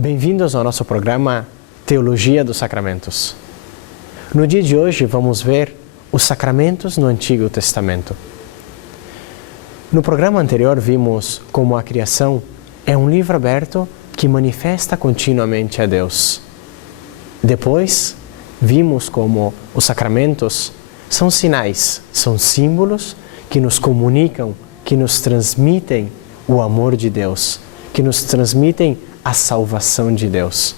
Bem-vindos ao nosso programa Teologia dos Sacramentos. No dia de hoje vamos ver os sacramentos no Antigo Testamento. No programa anterior vimos como a criação é um livro aberto que manifesta continuamente a Deus. Depois, vimos como os sacramentos são sinais, são símbolos que nos comunicam, que nos transmitem o amor de Deus, que nos transmitem a salvação de Deus.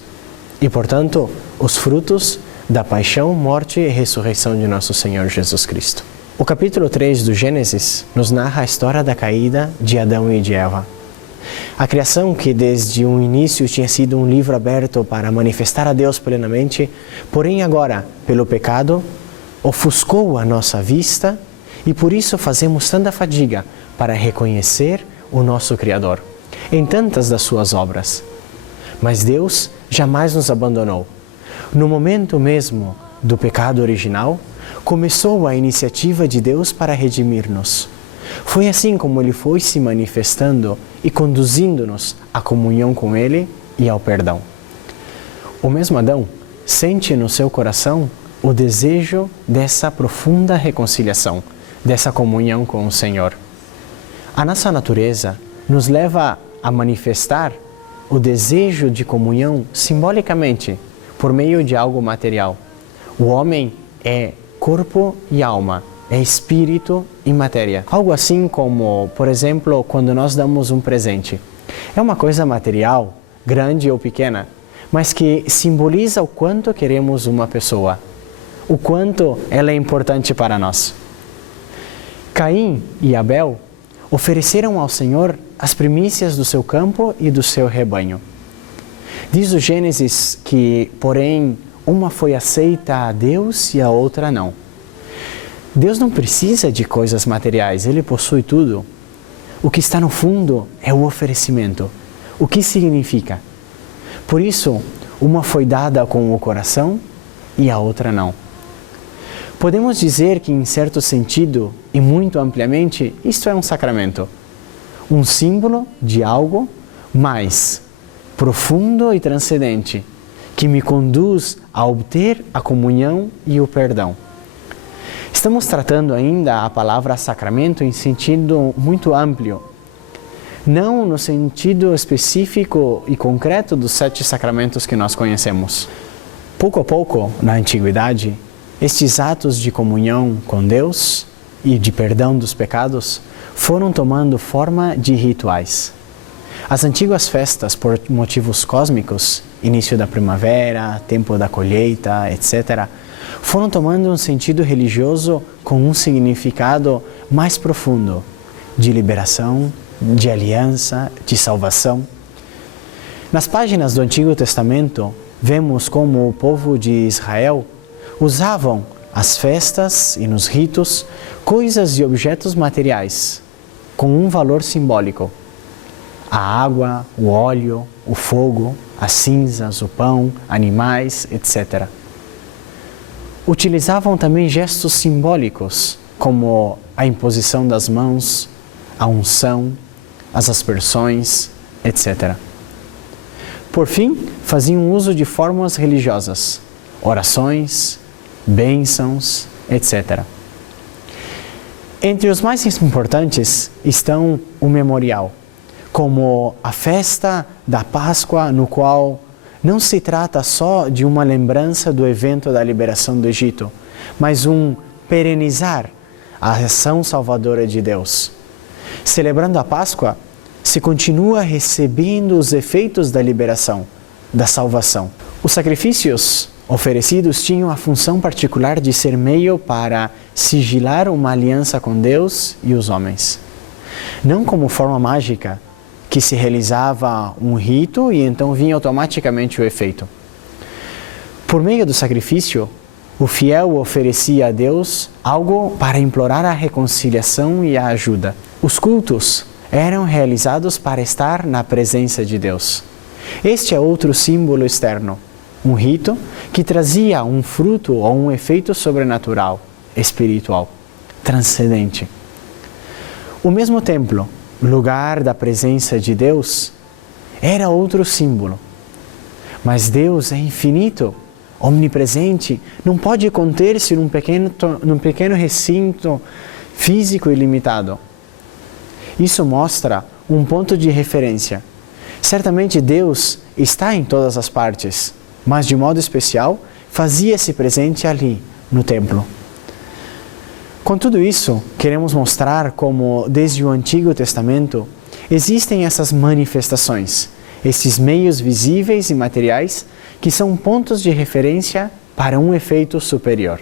E, portanto, os frutos da paixão, morte e ressurreição de nosso Senhor Jesus Cristo. O capítulo 3 do Gênesis nos narra a história da caída de Adão e de Eva. A criação, que desde o início tinha sido um livro aberto para manifestar a Deus plenamente, porém agora, pelo pecado, ofuscou a nossa vista e por isso fazemos tanta fadiga para reconhecer o nosso Criador em tantas das suas obras. Mas Deus jamais nos abandonou. No momento mesmo do pecado original, começou a iniciativa de Deus para redimir-nos. Foi assim como Ele foi se manifestando e conduzindo-nos à comunhão com Ele e ao perdão. O mesmo Adão sente no seu coração o desejo dessa profunda reconciliação, dessa comunhão com o Senhor. A nossa natureza nos leva a manifestar o desejo de comunhão simbolicamente, por meio de algo material. O homem é corpo e alma, é espírito e matéria. Algo assim como, por exemplo, quando nós damos um presente. É uma coisa material, grande ou pequena, mas que simboliza o quanto queremos uma pessoa, o quanto ela é importante para nós. Caim e Abel ofereceram ao Senhor as primícias do seu campo e do seu rebanho. Diz o Gênesis que, porém, uma foi aceita a Deus e a outra não. Deus não precisa de coisas materiais, Ele possui tudo. O que está no fundo é o oferecimento. O que significa? Por isso, uma foi dada com o coração e a outra não. Podemos dizer que, em certo sentido, e muito ampliamente, isto é um sacramento. Um símbolo de algo mais profundo e transcendente, que me conduz a obter a comunhão e o perdão. Estamos tratando ainda a palavra sacramento em sentido muito amplo, não no sentido específico e concreto dos 7 sacramentos que nós conhecemos. Pouco a pouco, na antiguidade, estes atos de comunhão com Deus e de perdão dos pecados foram tomando forma de rituais. As antigas festas, por motivos cósmicos, início da primavera, tempo da colheita, etc., foram tomando um sentido religioso com um significado mais profundo, de liberação, de aliança, de salvação. Nas páginas do Antigo Testamento, vemos como o povo de Israel usavam as festas e nos ritos coisas e objetos materiais com um valor simbólico. A água, o óleo, o fogo, as cinzas, o pão, animais, etc. Utilizavam também gestos simbólicos, como a imposição das mãos, a unção, as aspersões, etc. Por fim, faziam uso de formas religiosas, orações, bênçãos, etc. Entre os mais importantes estão o memorial, como a festa da Páscoa, no qual não se trata só de uma lembrança do evento da liberação do Egito, mas um perenizar a ação salvadora de Deus. Celebrando a Páscoa, se continua recebendo os efeitos da liberação, da salvação. Os sacrifícios oferecidos tinham a função particular de ser meio para sigilar uma aliança com Deus e os homens. Não como forma mágica, que se realizava um rito e então vinha automaticamente o efeito. Por meio do sacrifício, o fiel oferecia a Deus algo para implorar a reconciliação e a ajuda. Os cultos eram realizados para estar na presença de Deus. Este é outro símbolo externo, um rito que trazia um fruto ou um efeito sobrenatural, espiritual, transcendente. O mesmo templo, lugar da presença de Deus, era outro símbolo, Mas Deus é infinito, omnipresente, não pode conter-se num pequeno recinto físico e limitado. Isso mostra um ponto de referência. Certamente Deus está em todas as partes, mas de modo especial fazia-se presente ali, no templo. Com tudo isso, queremos mostrar como, desde o Antigo Testamento, existem essas manifestações, esses meios visíveis e materiais que são pontos de referência para um efeito superior.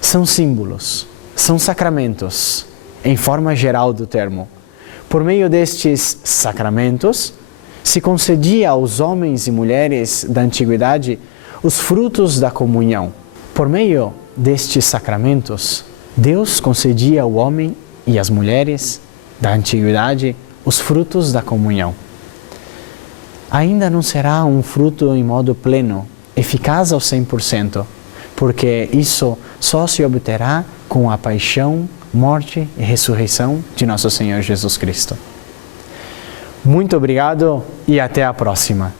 São símbolos, são sacramentos, em forma geral do termo. Por meio destes sacramentos, se concedia aos homens e mulheres da antiguidade os frutos da comunhão. Por meio destes sacramentos, Deus concedia ao homem e às mulheres da antiguidade os frutos da comunhão. Ainda não será um fruto em modo pleno, eficaz ao 100%, porque isso só se obterá com a paixão, morte e ressurreição de nosso Senhor Jesus Cristo. Muito obrigado e até a próxima.